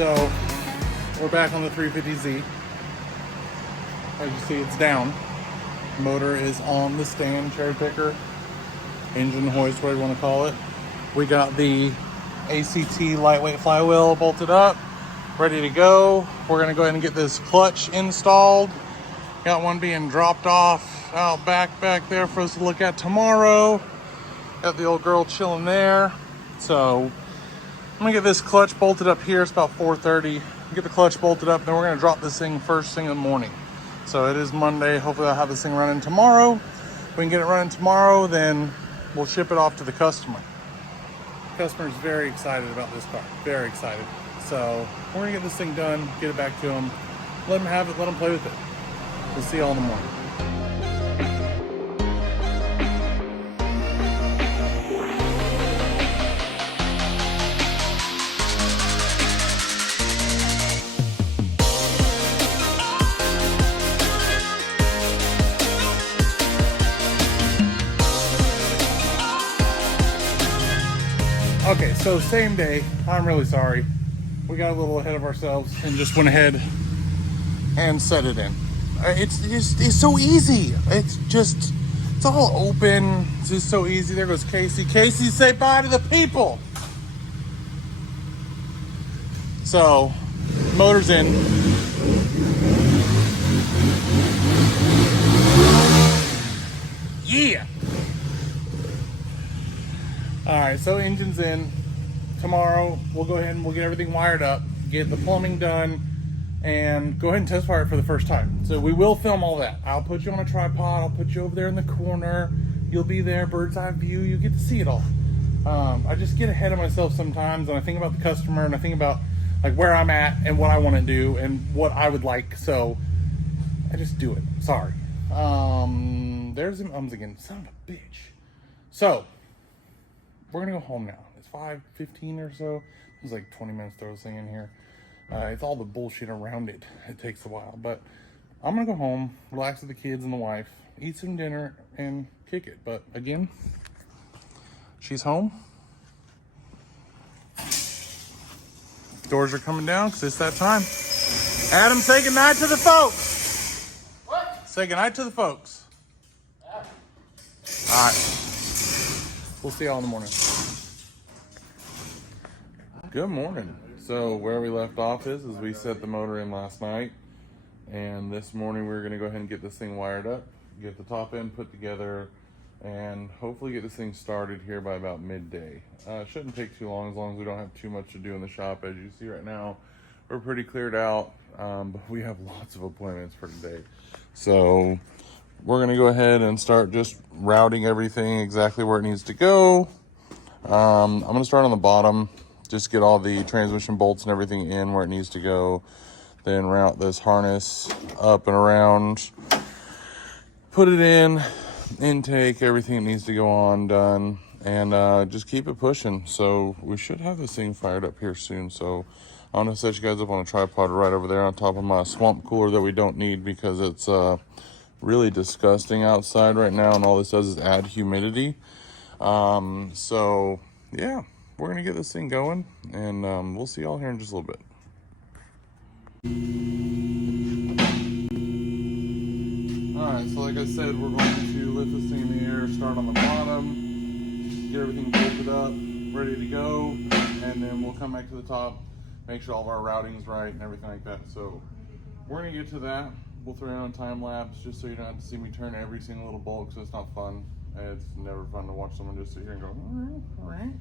So we're back on the 350Z. As you see, it's down. Motor is on the stand, cherry picker, engine hoist, whatever you want to call it. We got the ACT lightweight flywheel bolted up, ready to go. We're gonna go ahead and get this clutch installed. Got one being dropped off out back there for us to look at tomorrow. Got the old girl chilling there. So I'm gonna get this clutch bolted up here. It's about 4:30. Get the clutch bolted up, then we're gonna drop this thing first thing in the morning. So it is Monday. Hopefully I'll have this thing running tomorrow. If we can get it running tomorrow, then we'll ship it off to the customer. The customer's very excited about this car, very excited. So we're gonna get this thing done, get it back to them, let them have it, let them play with it. We'll see you all in the morning. Okay, so same day, I'm really sorry. We got a little ahead of ourselves and just went ahead and set it in. It's so easy. It's all open. It's just so easy. There goes Casey. Casey, say bye to the people. So, motor's in. Yeah. All right, so engine's in. Tomorrow, we'll go ahead and we'll get everything wired up, get the plumbing done, and go ahead and test fire it for the first time. So we will film all that. I'll put you on a tripod. I'll put you over there in the corner. You'll be there, bird's eye view. You get to see it all. I just get ahead of myself sometimes, and I think about the customer, and I think about like where I'm at and what I want to do and what I would like. So I just do it. Sorry. There's them ums again. Son of a bitch. So we're gonna go home now. It's 5:15 or so. It's like 20 minutes to throw this thing in here. It's all the bullshit around it. It takes a while, but I'm gonna go home, relax with the kids and the wife, eat some dinner, and kick it. But again, she's home. Doors are coming down because it's that time. Adam, say goodnight to the folks. What? Say goodnight to the folks. Yeah. All right. We'll see y'all in the morning. Good morning. So where we left off is we set the motor in last night, and this morning we're going to go ahead and get this thing wired up, get the top end put together, and hopefully get this thing started here by about midday. Shouldn't take too long, as long as we don't have too much to do in the shop. As you see right now, we're pretty cleared out, but we have lots of appointments for today. So we're going to go ahead and start just routing everything exactly where it needs to go. I'm going to start on the bottom. Just get all the transmission bolts and everything in where it needs to go. Then route this harness up and around. Put it in, intake, everything that needs to go on, done. And just keep it pushing. So we should have this thing fired up here soon. So I'm going to set you guys up on a tripod right over there on top of my swamp cooler that we don't need because it's really disgusting outside right now. And all this does is add humidity. So yeah. We're gonna get this thing going, and we'll see y'all here in just a little bit. All right, so like I said, we're going to lift this thing in the air, start on the bottom, get everything bolted up, ready to go, and then we'll come back to the top, make sure all of our routing's right and everything like that. So we're gonna get to that. We'll throw it on time lapse just so you don't have to see me turn every single little bolt because it's not fun. It's never fun to watch someone just sit here and go, all right.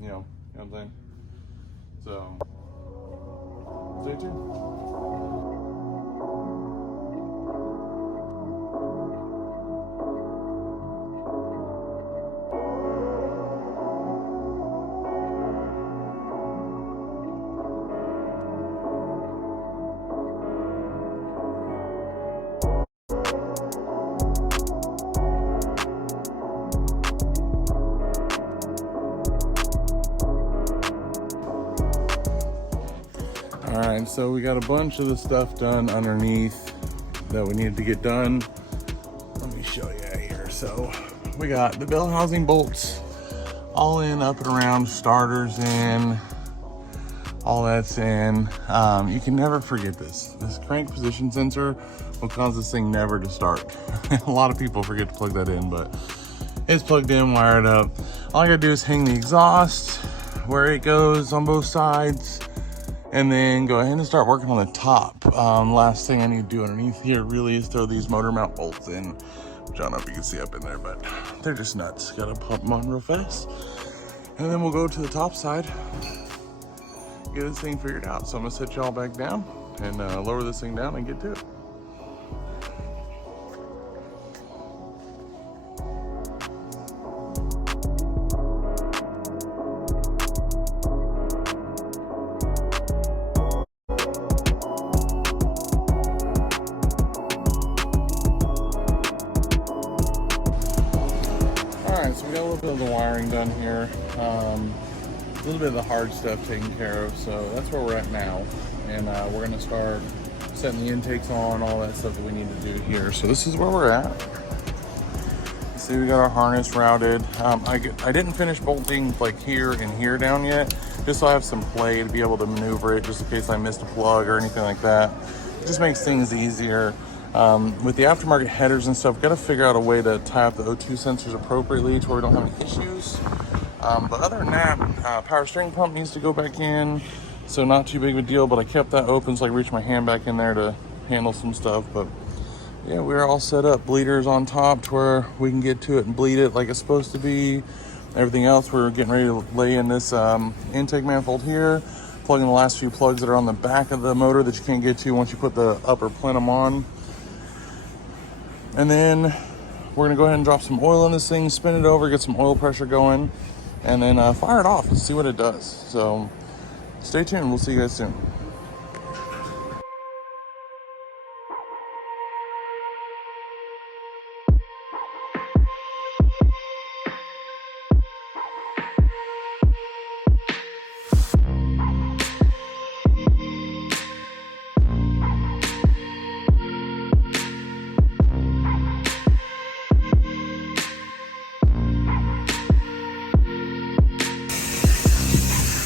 You know what I'm saying? So, stay tuned. All right, so we got a bunch of the stuff done underneath that we needed to get done. Let me show you here. So we got the bell housing bolts all in, up and around, starters in, all that's in. You can never forget this. This crank position sensor will cause this thing never to start. A lot of people forget to plug that in, but it's plugged in, wired up. All I gotta do is hang the exhaust where it goes on both sides, and then go ahead and start working on the top. Last thing I need to do underneath here really is throw these motor mount bolts in, which I don't know if you can see up in there, but they're just nuts. Gotta pump them on real fast. And then we'll go to the top side, get this thing figured out. So I'm gonna set y'all back down and lower this thing down and get to it. Alright, so we got a little bit of the wiring done here. A little bit of the hard stuff taken care of, so that's where we're at now. And we're going to start setting the intakes on, all that stuff that we need to do here. So this is where we're at. See, we got our harness routed. I didn't finish bolting like here and here down yet, just so I have some play to be able to maneuver it, just in case I missed a plug or anything like that. It just makes things easier. With the aftermarket headers and stuff, got to figure out a way to tie up the O2 sensors appropriately to where we don't have any issues. But other than that, power steering pump needs to go back in, so not too big of a deal, but I kept that open so I can reach my hand back in there to handle some stuff. But yeah, we're all set up. Bleeder's on top to where we can get to it and bleed it like it's supposed to be. Everything else, we're getting ready to lay in this intake manifold here, plug in the last few plugs that are on the back of the motor that you can't get to once you put the upper plenum on. And then we're gonna go ahead and drop some oil in this thing, spin it over, get some oil pressure going, and then fire it off and see what it does. So stay tuned, we'll see you guys soon.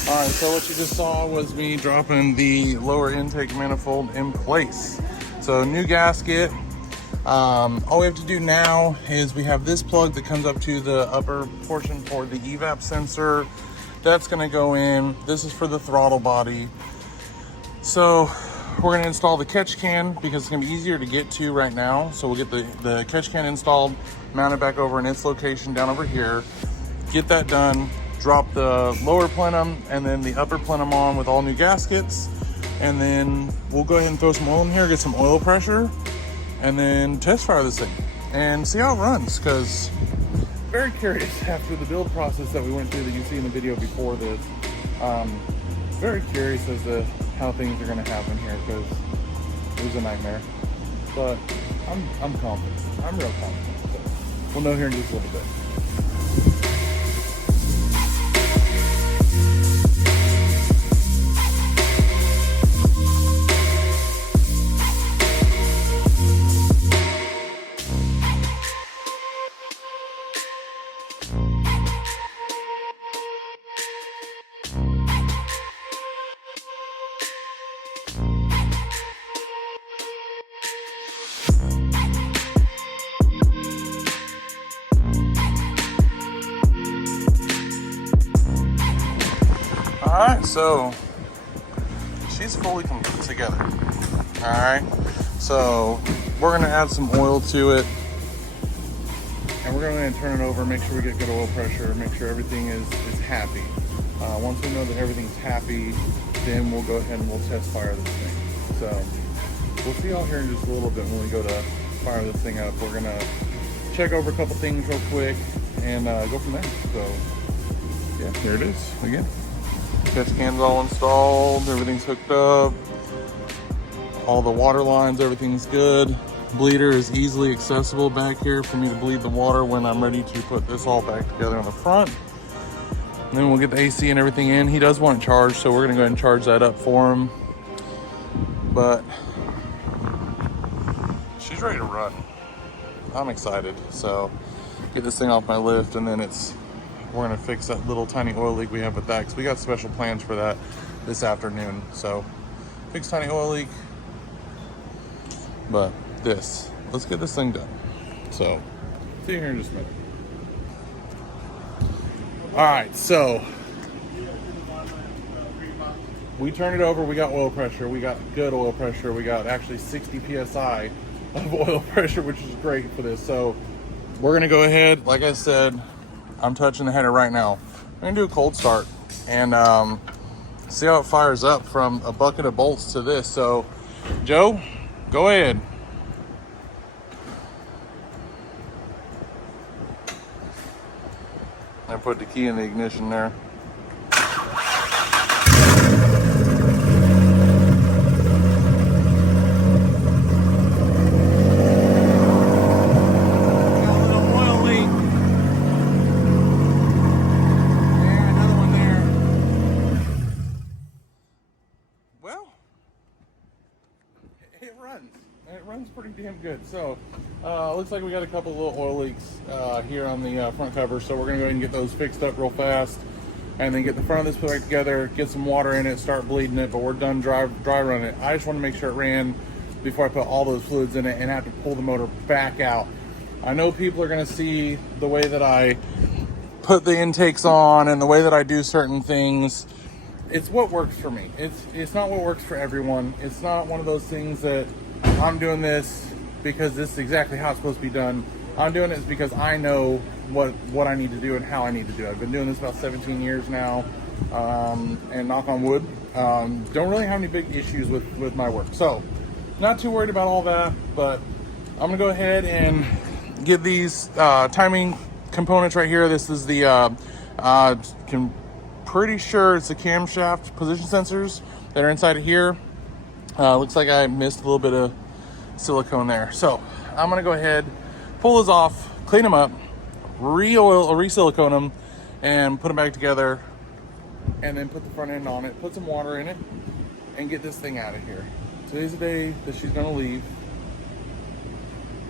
Alright, so what you just saw was me dropping the lower intake manifold in place. So new gasket. All we have to do now is we have this plug that comes up to the upper portion for the evap sensor. That's going to go in. This is for the throttle body. So we're going to install the catch can because it's going to be easier to get to right now. So we'll get the catch can installed, mount it back over in its location down over here. Get that done. Drop the lower plenum and then the upper plenum on with all new gaskets, and then we'll go ahead and throw some oil in here, get some oil pressure, and then test fire this thing and see how it runs. Because very curious after the build process that we went through that you see in the video before this, very curious as to how things are going to happen here, because it was a nightmare. But I'm confident. I'm real confident. So we'll know here in just a little bit. Alright, so she's fully put together. Alright, so we're going to add some oil to it, and we're going to turn it over, make sure we get good oil pressure, make sure everything is happy. Once we know that everything's happy, then we'll go ahead and we'll test fire this thing. So we'll see y'all here in just a little bit when we go to fire this thing up. We're going to check over a couple things real quick and go from there. So yeah, there it is again. Catch can's all installed, everything's hooked up, all the water lines, everything's good. Bleeder is easily accessible back here for me to bleed the water when I'm ready to put this all back together on the front. And then we'll get the AC and everything in. He does want it charged, so we're gonna go ahead and charge that up for him. But she's ready to run. I'm excited. So get this thing off my lift, and then we're gonna fix that little tiny oil leak we have with that, because we got special plans for that. this afternoon. So fixed tiny oil leak, but let's get this thing done. So see you here in just a minute. All right, so we turned it over. We got oil pressure. We got good oil pressure. We got actually 60 psi of oil pressure, which is great for this. So we're gonna go ahead, like I said, I'm touching the header right now. I'm gonna do a cold start and see how it fires up from a bucket of bolts to this. So Joe, go ahead. I put the key in the ignition there. It runs pretty damn good. So looks like we got a couple of little oil leaks here on the front cover, so we're gonna go ahead and get those fixed up real fast and then get the front of this put back together, get some water in it, start bleeding it, but we're done dry running it. I just want to make sure it ran before I put all those fluids in it and have to pull the motor back out. I know people are gonna see the way that I put the intakes on and the way that I do certain things. It's what works for me. It's not what works for everyone. It's not one of those things that I'm doing this because this is exactly how it's supposed to be done. I'm doing it because I know what I need to do and how I need to do it. I've been doing this about 17 years now, and knock on wood, don't really have any big issues with my work. So not too worried about all that, but I'm gonna go ahead and get these timing components right here. This is the pretty sure it's the camshaft position sensors that are inside of here. Looks like I missed a little bit of silicone there. So I'm gonna go ahead, pull those off, clean them up, re-oil or re-silicone them, and put them back together, and then put the front end on it, put some water in it, and get this thing out of here. Today's the day that she's gonna leave.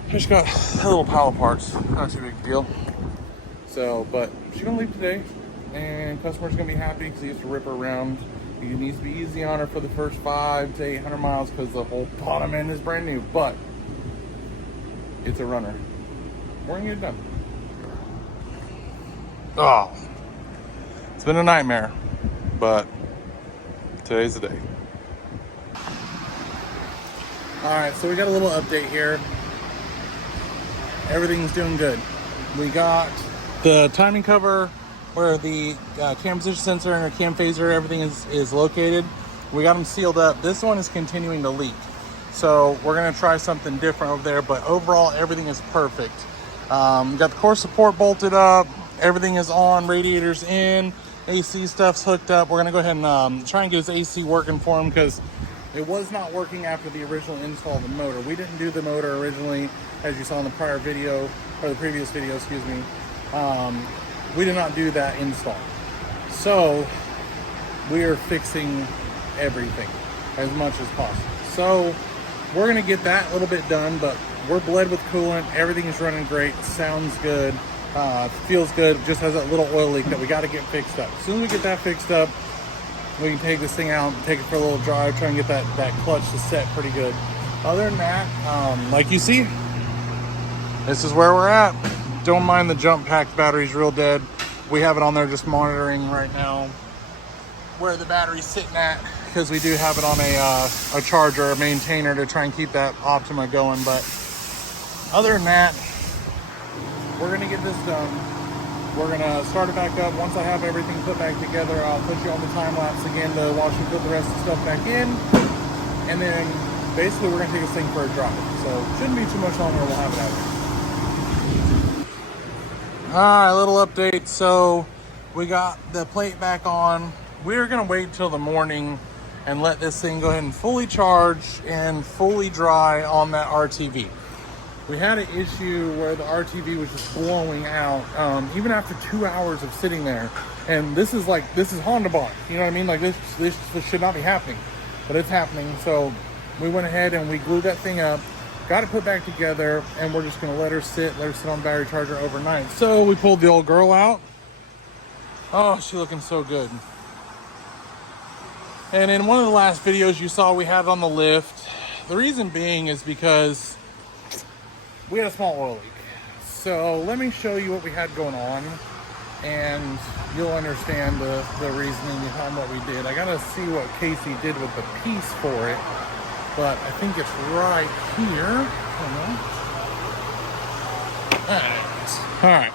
I just got a little pile of parts, not too big a deal. So, but she's gonna leave today, and customer's gonna be happy because he has to rip her around. He needs to be easy on her for the first 500 to 800 miles because the whole bottom end is brand new, but it's a runner. We're gonna get it done. Oh, it's been a nightmare, but today's the day. All right, so we got a little update here. Everything's doing good. We got the timing cover where the cam position sensor and our cam phaser, everything is located. We got them sealed up. This one is continuing to leak. So we're gonna try something different over there, but overall everything is perfect. We got the core support bolted up. Everything is on, radiators in, AC stuff's hooked up. We're gonna go ahead and try and get his AC working for him because it was not working after the original install of the motor. We didn't do the motor originally, as you saw in the prior video, or the previous video, excuse me. We did not do that install. So we are fixing everything as much as possible. So we're gonna get that a little bit done, but we're bled with coolant. Everything is running great, sounds good, feels good, just has that little oil leak that we gotta get fixed up. As soon as we get that fixed up, we can take this thing out and take it for a little drive, try and get that clutch to set pretty good. Other than that, like you see, this is where we're at. Don't mind the jump pack, the battery's real dead. We have it on there just monitoring right now where the battery's sitting at because we do have it on a charger, a maintainer to try and keep that Optima going. But other than that, we're gonna get this done. We're gonna start it back up. Once I have everything put back together, I'll put you on the time lapse again to watch you put the rest of the stuff back in. And then basically we're gonna take this thing for a drive. So shouldn't be too much longer, we'll have it out there. All right, little update. So we got the plate back on. We're gonna wait till the morning and let this thing go ahead and fully charge and fully dry on that RTV. We had an issue where the RTV was just blowing out, even after 2 hours of sitting there. And this is Honda bar, you know what I mean? Like this should not be happening, but it's happening. So we went ahead and we glued that thing up, got it put back together, and we're just gonna let her sit on battery charger overnight. So we pulled the old girl out. Oh, she's looking so good. And in one of the last videos you saw we had it on the lift. The reason being is because we had a small oil leak. So let me show you what we had going on, and you'll understand the reasoning behind what we did. I gotta see what Casey did with the piece for it, but I think it's right here. All right.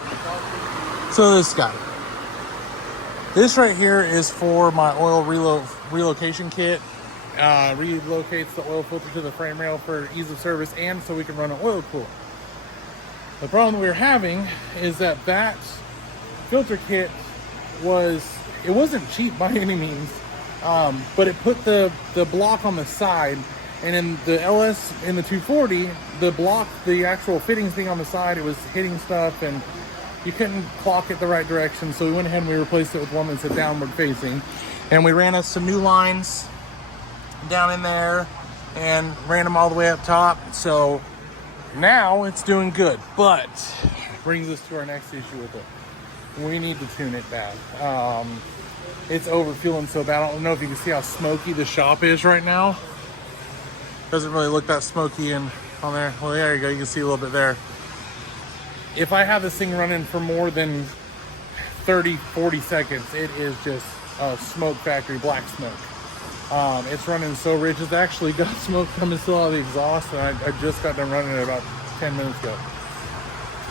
So this guy. This right here is for my oil relocation kit. Relocates the oil filter to the frame rail for ease of service and so we can run an oil cooler. The problem we were having is that filter kit wasn't cheap by any means, but it put the block on the side, and in the LS, in the 240, the block, the actual fittings being on the side, it was hitting stuff and you couldn't clock it the right direction. So we went ahead and we replaced it with one that's a downward facing, and we ran us some new lines down in there and ran them all the way up top. So now it's doing good, but brings us to our next issue with it. We need to tune it bad. It's overfueling so bad. I don't know if you can see how smoky the shop is right now. Doesn't really look that smoky on there. Well, there you go. You can see a little bit there. If I have this thing running for more than 30, 40 seconds, it is just a smoke factory, black smoke. It's running so rich. It's actually got smoke coming still out of the exhaust, and I just got done running it about 10 minutes ago.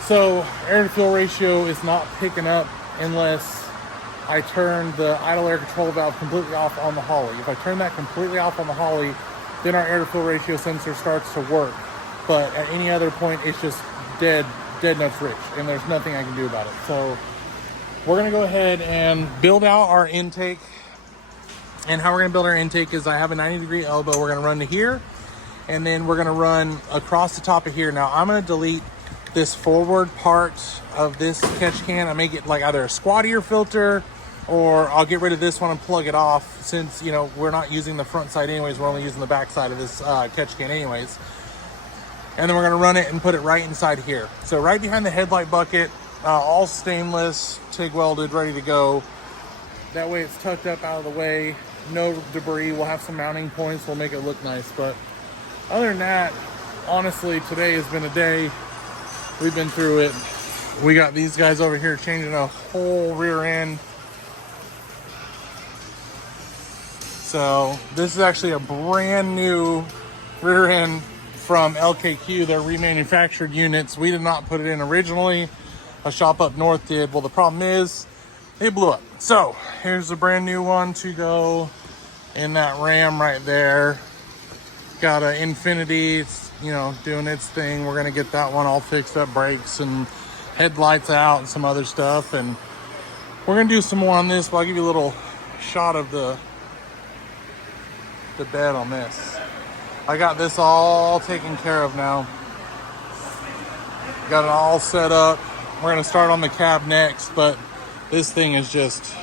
So air to fuel ratio is not picking up unless I turn the idle air control valve completely off on the Holley. If I turn that completely off on the Holley, then our air to fuel ratio sensor starts to work. But at any other point, it's just dead nuts rich, and there's nothing I can do about it. So we're gonna go ahead and build out our intake. And how we're gonna build our intake is I have a 90-degree elbow. We're gonna run to here, and then we're gonna run across the top of here. Now I'm gonna delete this forward part of this catch can. I may get like either a squattier filter, or I'll get rid of this one and plug it off, since, you know, we're not using the front side anyways. We're only using the back side of this catch can anyways. And then we're gonna run it and put it right inside here. So right behind the headlight bucket, all stainless, TIG welded, ready to go. That way it's tucked up out of the way, no debris. We'll have some mounting points, we'll make it look nice. But other than that, honestly, today has been a day. We've been through it. We got these guys over here changing a whole rear end. So this is actually a brand new rear end from LKQ. They're remanufactured units. We did not put it in originally. A shop up north did. Well, the problem is it blew up. So here's a brand new one to go in that Ram right there. Got an Infinity, it's, you know, doing its thing. We're gonna get that one all fixed up, brakes and headlights out and some other stuff. And we're gonna do some more on this, but I'll give you a little shot of the bed on this. I got this all taken care of now. Got it all set up. We're gonna start on the cab next, but this thing is just,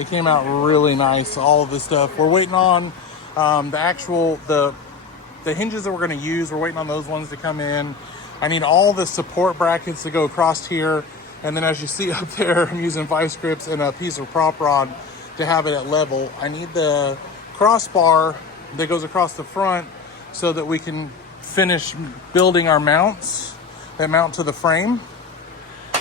it came out really nice, all of this stuff. We're waiting on the hinges that we're gonna use. We're waiting on those ones to come in. I need all the support brackets to go across here. And then as you see up there, I'm using vice grips and a piece of prop rod to have it at level. I need the crossbar that goes across the front so that we can finish building our mounts that mount to the frame.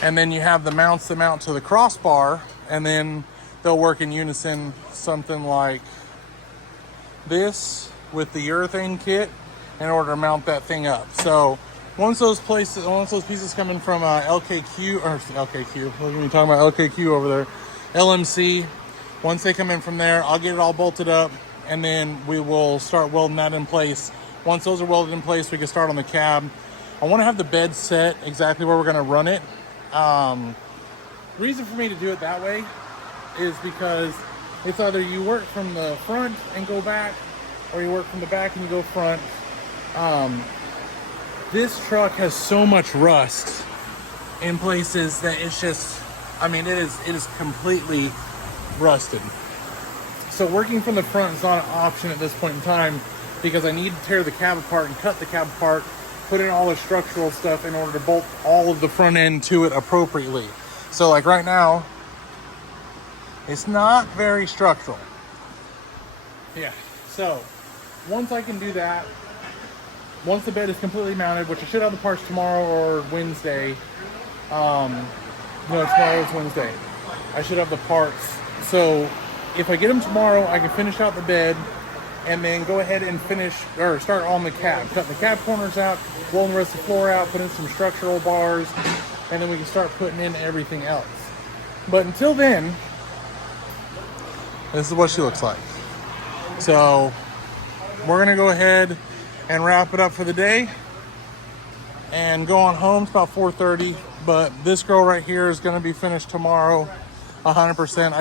And then you have the mounts that mount to the crossbar, and then they'll work in unison, something like this with the urethane kit in order to mount that thing up. So once those pieces come in from LKQ, look at me talking about LKQ over there, LMC, once they come in from there, I'll get it all bolted up, and then we will start welding that in place. Once those are welded in place, we can start on the cab. I want to have the bed set exactly where we're going to run it. Reason for me to do it that way is because it's either you work from the front and go back, or you work from the back and you go front. This truck has so much rust in places that it's just, I mean, it is completely rusted. So working from the front is not an option at this point in time, because I need to tear the cab apart and cut the cab apart, put in all the structural stuff in order to bolt all of the front end to it appropriately. So like right now, it's not very structural. Yeah. So once I can do that, once the bed is completely mounted, which I should have the parts tomorrow or Wednesday. No, tomorrow is Wednesday. I should have the parts. So if I get them tomorrow, I can finish out the bed and then go ahead and finish or start on the cab. Cut the cab corners out, rolling the rest of the floor out, put in some structural bars, and then we can start putting in everything else. But until then, this is what she looks like. So we're gonna go ahead and wrap it up for the day and go on home. It's about 4:30, but this girl right here is gonna be finished tomorrow 100%.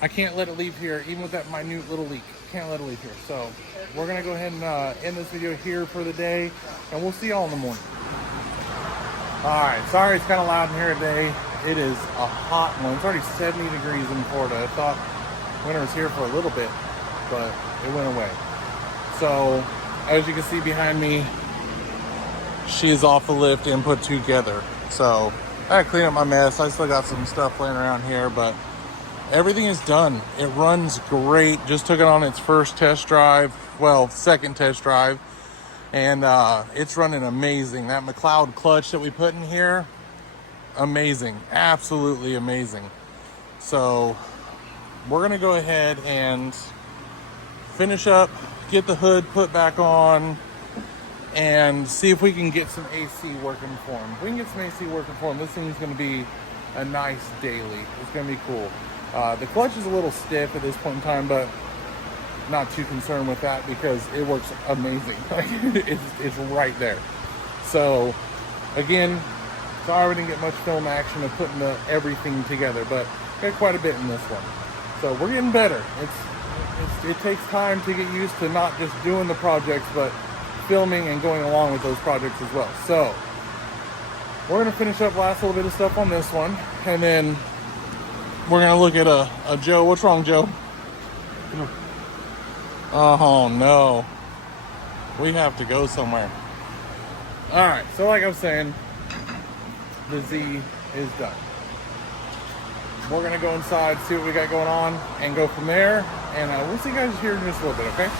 I can't let it leave here, even with that minute little leak. Can't let it leave here. So we're gonna go ahead and end this video here for the day, and we'll see y'all in the morning. All right, sorry it's kind of loud in here today. It is a hot one. It's already 70 degrees in Florida. I thought winter was here for a little bit, but it went away. So as you can see behind me, she is off the lift and put together. So I had to clean up my mess. I still got some stuff laying around here, but everything is done. It runs great. Just took it on its first test drive. Well, second test drive. And it's running amazing. That McLeod clutch that we put in here, amazing. Absolutely amazing. So we're gonna go ahead and finish up, get the hood put back on, and see if we can get some AC working for him. If we can get some AC working for him, this thing's gonna be a nice daily. It's gonna be cool. The clutch is a little stiff at this point in time, but not too concerned with that because it works amazing. It's right there. So again, sorry we didn't get much film action of putting everything together, but got quite a bit in this one. So we're getting better. It takes time to get used to not just doing the projects, but filming and going along with those projects as well. So we're gonna finish up last little bit of stuff on this one, and then we're gonna look at a Joe. What's wrong, Joe? Oh no, we have to go somewhere. All right, so like I was saying, the Z is done. We're gonna go inside, see what we got going on, and go from there. And we'll see you guys here in just a little bit, okay?